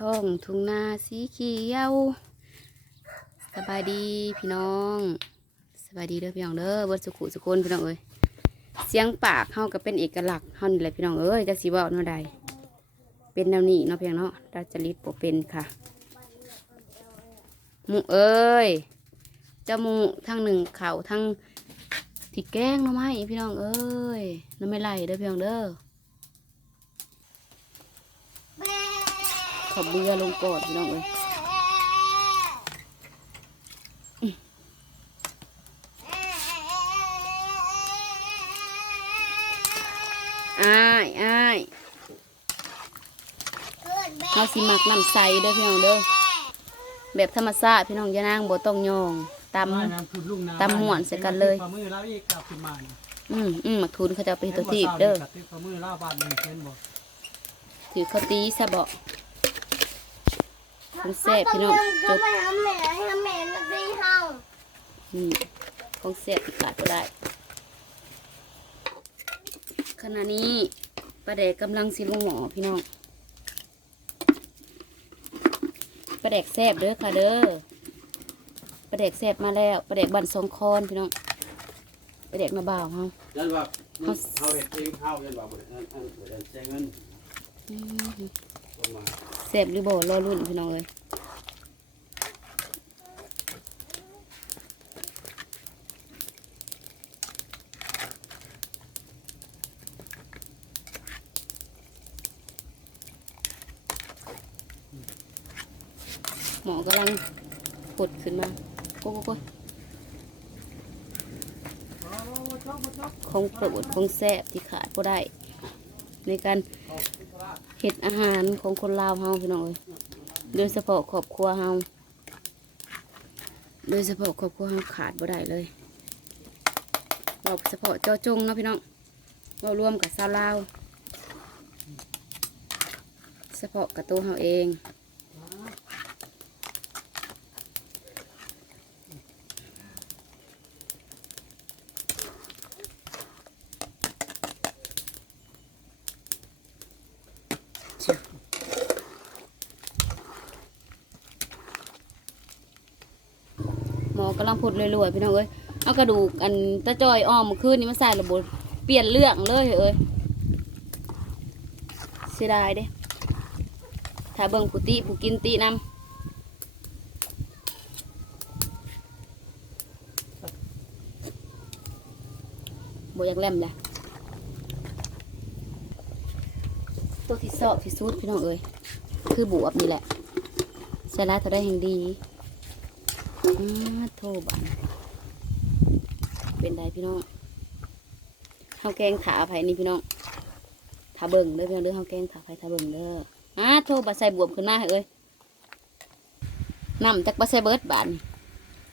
ท้องทุ่งนาสีเขียวสบายดีพี่น้องสบายดีเด้อพี่น้องเด้อเบิดสุขุสุคนพี่น้องเอ้ยเสียงปากเฮาก็เป็นเอกลักษณ์เฮานี่แหละพี่น้องเอ้ยจักสิเว้าแนวใดเป็นแนวนี้เนาะพี่น้องเนาะดัดจริตบ่เป็นค่ะหมูเอ้ยจมูทั้งหนึ่งเข่าทั้งที่แก้งหน้ำไม้พี่น้องเอ้ยน้ำไม่ไหลเด้อพี่น้องเด้อ ขอบเบื่อลงกอดพี่น้องเอ้ยอ้ายอ้ายเราสิมักน้ำใสเด้อพี่น้องเด้อแบบธรรมชาติพี่น้องอยานางบ่ต้องยองตำมาน้ำคือลูกน้ำตำม่วนใส่กันเลยฝ่ามือเล่าอีกกับขึ้นมานี่อืมอืมมักทุนเขาจะเอาไปเฮ็ดตัวทีบเด้อกับฝ่ามือเล่าบาทหนึ่งเช่นบ่ถือเขาตีซะบอก คุณแซ่บพี่น้องจบไปทำแหม่ทำแหม่นักเรียนเฮาอืมของแซ่บอีกหลายก็ได้ ขณะนี้ปลาแดกกำลังสิลงหมอพี่น้องปลาแดกแซ่บเด้อค่ะเด้อปลาแดกแซ่บมาแล้วปลาแดกบันสองคอนพี่น้องปลาแดกนาบ่าวเฮายันว่าเขาเขาเห็ดเองเขายันว่าบริษัทอันบริษัทใช้เงินอืมประมา ณแซ่บหรือบ่รอรุ่นพี่น้องเลยหมอกำลังปดขึ้นมาโก้โก้ของโปรดของแซ่บที่ขาดก็ได้ ในการ เห็ดอาหารของคนลาวเฮาพี่น้องเอ้ยโดยเฉพาะครอบครัวเฮาโดยเฉพาะครอบครัวเฮาขาดบ่ได้เลยเราเฉพาะเจ้าจงเนาะพี่น้องเรารวมกับชาวลาวเฉพาะกับตัวเฮาเอง หมอกำลังพูดรวยๆพี่น้องเอ้ยเอากระดูกอันตะจอยอ้อมเมื่อคืนนี้มาใส่ระบบเปลี่ยนเรื่องเลยเอ้ยเสียดายเด้ถ้าเบิ่งผู้ติผู้กินตินำบ่อยากแลมแหละ ตัวที่สอบที่สุดพี่น้องเอ้ยคือบวบนี่แหละใส่ร้ายเท่าได้แห่งดีอ้าโทบันเป็นไดพี่น้องข้าวแกงถาไผ่นี่พี่น้องถาเบิ่งเด้อพี่น้องเด้อข้าวแกงถาไผ่ถาเบิ่งเด้ออ้าโทบัใส่บวบขึ้นมาเอ้ยน้ำจักบัดใส่เบิร์ดบานี่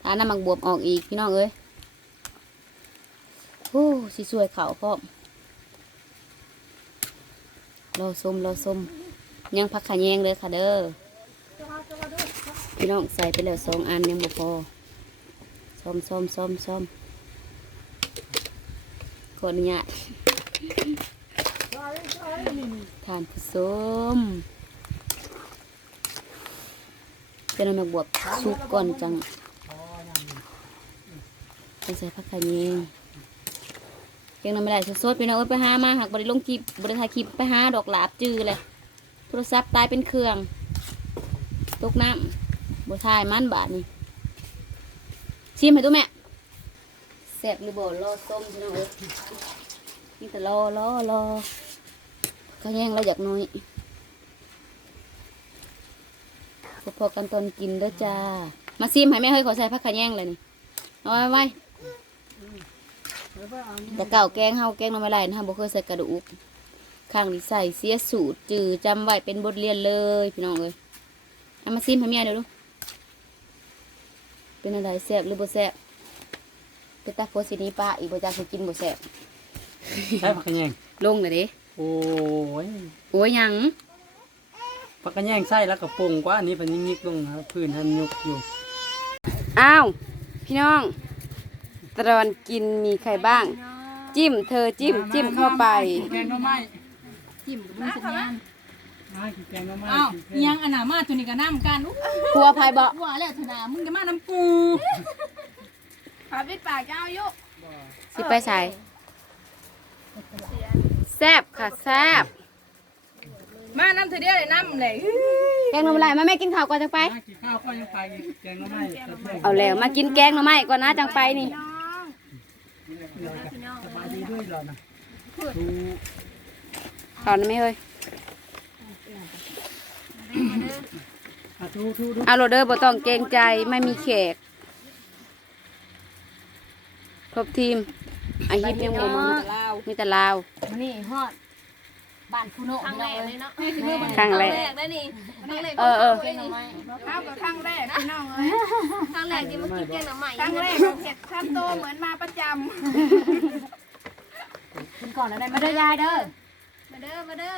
ถ้าน้ำมักบวบออกอีกพี่น้องเอ้ยโอ้สิสวยขาวพร้อม รอส้มรอส้มยังพักขะแยงเลยค่ะเด้อพี่น้องใส่ไปแล้วสองอันยังบ่พอซ้อมซ้อมซ้อมซ้อมขออนุญาตทานผสมเป็นน้ำมักบวบสุกก่อนจังจะใส่ผักขะแยง เพียงน้ำไม่ได้สดๆพี่น้องเอ้ยไปหามาหักบริลงคลิปบริถ่ายคลิปไปหาดอกหลาบจือเลยโทรศัพท์ตายเป็นเครื่องตกน้ำบัวทายมันบาทนี่ชิมให้ดูแม่แซ่บหรือบ่รอส้มพี่น้องเอ้ยนี่แต่รอรอรอก็แย่งเราอยากน้อยพอๆกันตอนกินเด้อจ้ามาซิมให้แม่เฮ้ยขอใส่ผักขะแยงเลยนี่เอาไว้ไว้ แต่เก่าแกงเฮาแกงน้ำไม่ไหลนะบ่เคยใส่กระดูกข้างนี้ใส่เสียสูตรจือจำไว้เป็นบทเรียนเลยพี่น้องเอ้ยเอามาซิมให้แม่เดี๋ยวดูเป็นอะไรแซ่บหรือบ่แซ่บเป็นตาโพสิหนี้ป้าอีกบ่จ้าคือกินบ่แซ่บใช้ผักกระแยงลงเลยเด้โอ้ยโอ้ยหยังผักกระแยงใส่แล้วก็ปรุงกว่าอันนี้เป็นยิกๆลงนะพื้นทันยุกอยู่อ้าวพี่น้อง ตะวันกินมีใครบ้าง จิ้ม เธอจิ้ม จิ้มเข้าไป แกงหน่อไม้จิ้มกับมือสัญญาณมากินแกงมาอ้าวกินแกอิหยังอันน่ะมาตัวนี้ก็น้ำกันอุ๊ยครัวภายบ่ว่าแล้วธนามึงจะมาน้ำกูพาปิดปากเจ้ายุสิไปใส่แซ่บค่ะแซ่บมาน้ำเธอเดียวเลยน้ำเลยแกงหน่อไม้มาแม่กินข้าวก่อนจังไป มากินข้าวก็ยังไปอีกแกงมาไม่ตัดแม่เอาแล้วมากินแกงหน่อไม้ก่อนนะจังไปนี่ สบายดีด้วยเหรอนะดูตอนนั้นไม่เฮ้ยอะดูดูดูเอาโรเดอร์บ่ต้องเกรงใจไม่มีแขก ครบทีมอาฮิปยังบ่มามีแต่ลาวมานี่ฮอด บ้านคุโนะครั้งแรกเลยเนาะครั้งแรกได้นี่ครั้งแรกเออเออข้าวกับครั้งแรกพี่น้องเอ้ยครั้งแรกที่มากินแกงหน่อไม้ครั้งแรกเผ็ดข้ามโตเหมือนมาประจกินก่อนแล้วได้มาเด้อยายเด้อำมาเด้อมาเด้อ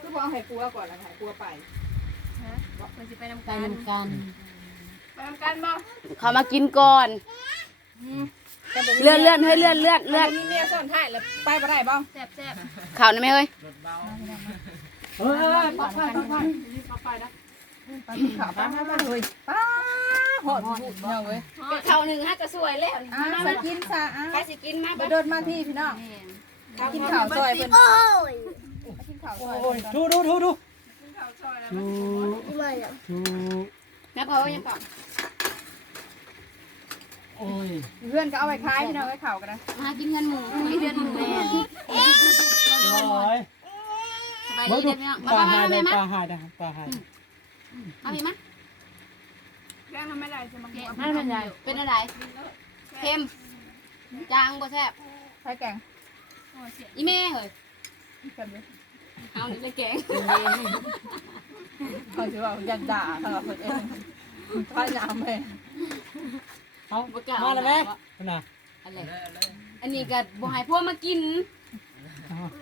คือบอกให้ปัวก่อนแล้วให้ปัวไปฮะมันสิไปนำไปกันนำกันไปนำกันบ่เขามากินก่อนเลื่อนเลื่อนเฮ้ยเลื่อนเลื่อนเลื่อน มีเมียซ่อนท้ายแล้วไปบ่ได้บ่แซ่บแซ่บข่าวนะแม่เฮ้ยเฮ้ยปักไปปักไปปักไปนะไปกินข้าวป้าป้าป้าเลยป้าหอดพูดเนาะเว้ยข่าวหนึ่งฮะก็สวยแล้วอะไปกินซะอะไปสิกินมาไปเดินมาที่พี่น้องกินข้าวซอยเพิ่นโอ้ยกินข้าวซอยโอ้เพิ่ยนดูดูดูดูข้าวซอยแล้วดูไม่อะดูแม่พอยังก่อนโอ้ย เพื่อนก็เอาไปขายพี่น้องไปข้าวกันนะมากินเงินหมูกินเดือนหมูแม่ร้อยสบายเบิ่ดีงดูเด้อพี่น้องปลามาหายมาได้มาปมาลาหายได้ปลาหายมาพี่มาแกงทำไม่ได้ใช่ไหมนั่นเป็นไรเป็นอะไรเค็มจางบ่แซ่บใช้แกงอีแม่เฮ้ยกันเลยเอานี่เลยแกงเขาสิว่ายันด่าเขาเพิ่นเองพายามแม่ เอาบ่กล้ามาเลยไหมน่ะอะไรอันนี้ก็บ่ให้พวกมากิน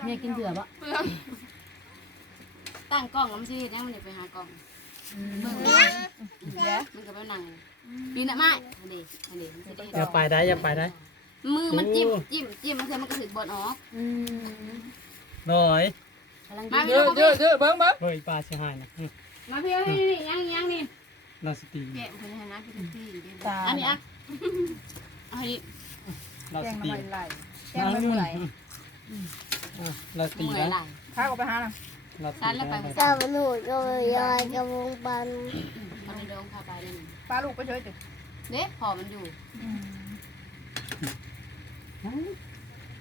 เมียกินเถื่อบ่ตั้งกล้องแล้วมันสิเฮ็ดหยังมันจะไปหากล้องเบิ่งเดี๋ยวมันก็ไปนั่งปีนน่ะไม้อันนี้อันนี้มันสิได้อย่าไปได้อย่าไปได้มือมันจิ้มโอ้จิ้มจิ้มมันคือมันก็ถึกบดออกร้อยมาเยพี่อะน้องเยอะเยอะเบิ่งเบิ่งเฮ้ยปลาเสียหายนะอืมมาพี่นี่นี่ยังยังนี่เราสติแกะคนให้นะพี่ที่อยู่ดีตาอันนี้อะ เอาให้เราแกสงติน้ำมันไหลแกงน้ำมันไหลอะเราสติเมื่อยนะไหลข้าวก็ไปหาน่ะเราสติร้านแล้วไปนะภาษาเจ้าหนูก็ยายกับวงปันมันในดงพาไปนั่นป้าลูกไปเฉยจุเด็กพอมันอยู่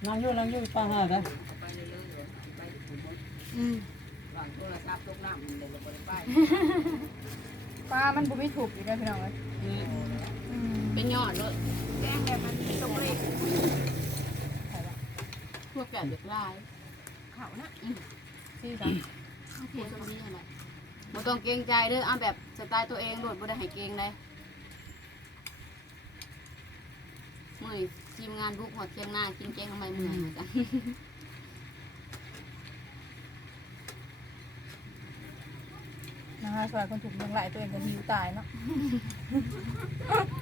นั่งอยู่นั่งอยู่ปลาหายได้ป้ามันบ่มีถูกอยู่เด้อพี่น้องเอ้ย เป็นยอดเลยแกงแบบมันตกเลยพวกแกะเด็กลายเขานะชื่อจังโอเคตรงนี้อะไรบ่ต้องเกรงใจเด้อเอาแบบสไตล์ตัวเองโดดบ่ได้ให้เกรงเลยเมื่อยทีมงานบุกหัวเทียงหน้ากินแกงทำไมเมื่อยเหมือนกันนะคะสวยคนถูกเมืองไหลตัวเองก็หิวตายเนาะกิน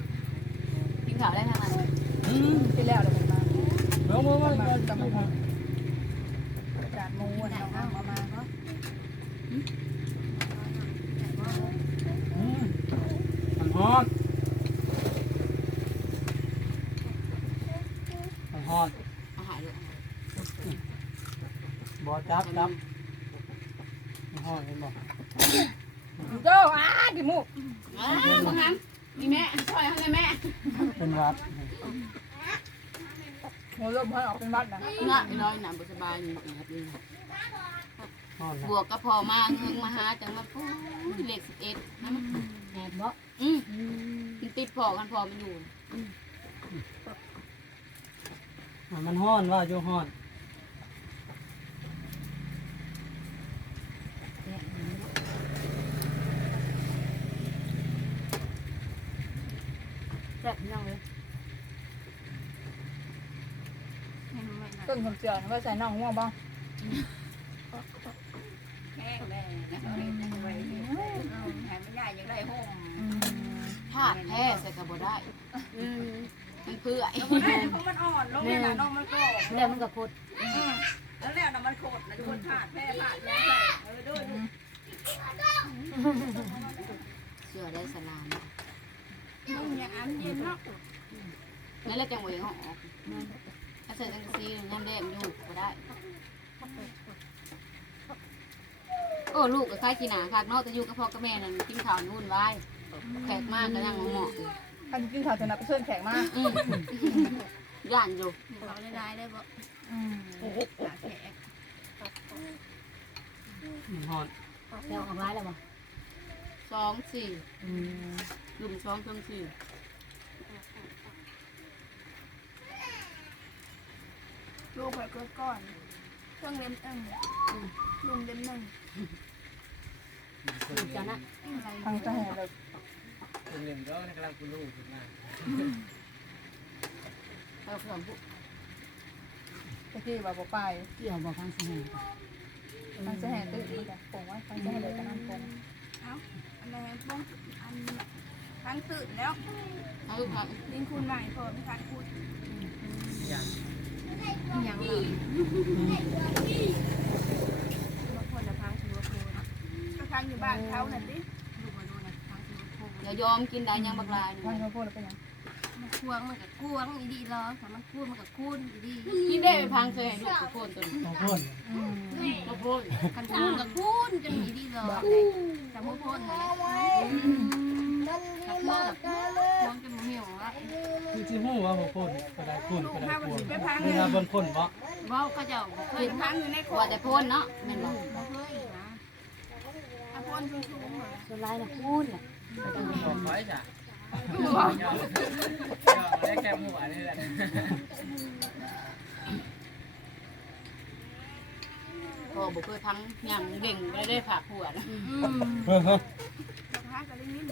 ข้าวได้ทางนั้นอืมที่แล้วเดี๋ยวมันมาเบิ่งเบิ่งเบิ่งมาเบิ่งกลับมาจานหมูอะน้องเอามาเนาะมันฮอนมันฮอนอาหารเลยบ่จับจับมันฮอนเห็นบ่โจ้อ้าดิมูกอ่าบังคับ มีแม่ช่วยเขาเลยแม่เป็นหวัดหัวลมเพิ่นออกเป็นวัดนะเงาะน้อยหนาบุสบายนี่นะครับนี่ฮอนนะบวกก็พอมาเงิงมาหาจังมาปูเลขสิบเอ็ดนะมันแอบบ่อืมมันติดพอกันพอมันอยู่อะมันฮอนว่าอยู่ฮอน แซ่บยังเลยต้นคำเจือนว่าใส่น่องง่วงบ่พลาดแท้ใส่กระบอกได้อืมมันเพื่อยมันอ่อนลงเลยนะน้องมันก็แล้วมันก็พดแล้วนั่นแหละน่ะมันโคตรนะทุกคนผ่านแพ้ผ่านแล้วใส่เออด้วยดูเชื่อได้สลาม นุ่มอย่างอันเย็นเนาะนั่นแหละจังหวะเขาออกถ้าเสร็จจังซีงานแดงอยู่ก็ได้ โอ้ลูกก็คล้ายกินหนาคักเนาะแต่อยู่กับพ่อกับแม่นั่นกินข้าวนู่นไว้แขกมากก็นั่งเหมาะอันกินข้าวจะนับไปเชิญแขกมาๆอืมย่านอยู่เขาได้ได้ได้บ่อืมตาแขกหอนแล้วออกร้ายแล้วบ่ สองสี่ลุมสองสองสี่ลูกไปเกิดก่อนเครื่องเล่มตึงลุงเล่มหนึ่งลุมจ้านะอะไรทางจะแห่เลยเป็นเล่มก็กำลังกูรู้ถึงหน้าเอาเครื่องผู้ตะกี้ว่าบ่ไปเกี่ยวบอกฟังสิทางจะแห่ตื่นมาแต่ปงไว้ทางจะแห่เลยก็นั่งปงอะ ไรบ้องอันทั้งตื่นแล้วเอาลูกพักลิงคุณใหม่พอไม่ทันพูดอย่างอย่างเลยมาพูดแต่พังชัวโคก็พังอยู่บ้านเขานั่นดิลูกมาดูนะพังชัวโคอย่ายอมกินได้ยังบักลายทางเขาพูดแล้วเป็นยังมัน ควงมันกับควงอีดีรอแต่มันคูนมันกับคูนอีดีกินได้ไปพังเคยให้ลูกทุกคนตัวนี้ขอพ่นอืมมาพูดกันคูนกับคูนจนอีดีรอจะมุพ่นเลยกับพ่อกับมองจนเหี่ยวอะคือที่หูว่าบ่พ่นก็ได้พ่นก็ได้พ่นเวลาเบิ่งพ่นบ่เว้าก็จะเคยพังอยู่ในคว่าแต่พ่นเนาะแม่นบ่เคยนะถ้าพ่นชุ่มๆเลยส่วนลายน่ะพูดน่ะไว้จ้ะ ได้แก้หัวนี่แหละพอบอกเคยพังหยังเด่งไม่ได้ฝากหัวนะอืมเฮ้ยกับพากับลิงนี่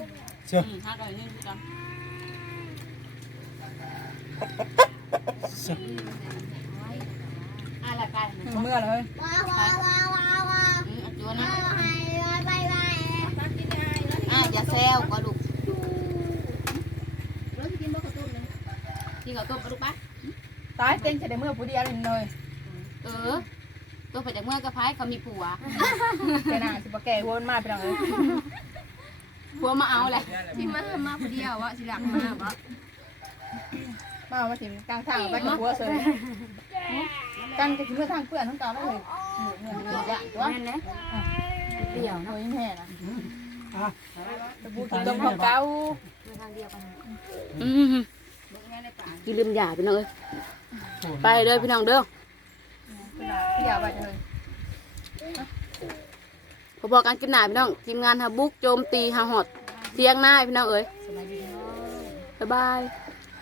อืมห้าร้อยนี่กันอะไรไปนะเมื่อเลยอืมเอาตัวนะอะอย่าแซวก็ลูกกินข้าวต้ม ก็ลูกปะตายเต็งจะได้เมื่อผู้เดียวเลยเลยเออ ตัวไปจากเมื่อกระพายเขามีผัวแกน่าสิบ่แก่วนมาไปหลังเลยผัวมาเอาแหละที่มามาผู้เดียววะสิหลักมาบ่มาเอามาถึงกลางทางไปกับหัวเสยกันจะถึงเมื่อทางเพื่อนทั้งเก่าแล้วเลยเหนื่อยเหนื่อยอย่างตัวแม่นเลยเปรี้ยวเนาะโอ้ยแม่นะอะตะบูกินต้มของเก่าอืม กินลืมหยาพี่น้องเอ้ยไปเด้อพี่น้องเด้อพี่ยาไปจังเลยพอบอกกันกินหนาพี่น้องทีมงานฮาบุกโจมตีฮาหอดเที่ยงหน้าพี่น้องเอ้ยบ๊ายบาย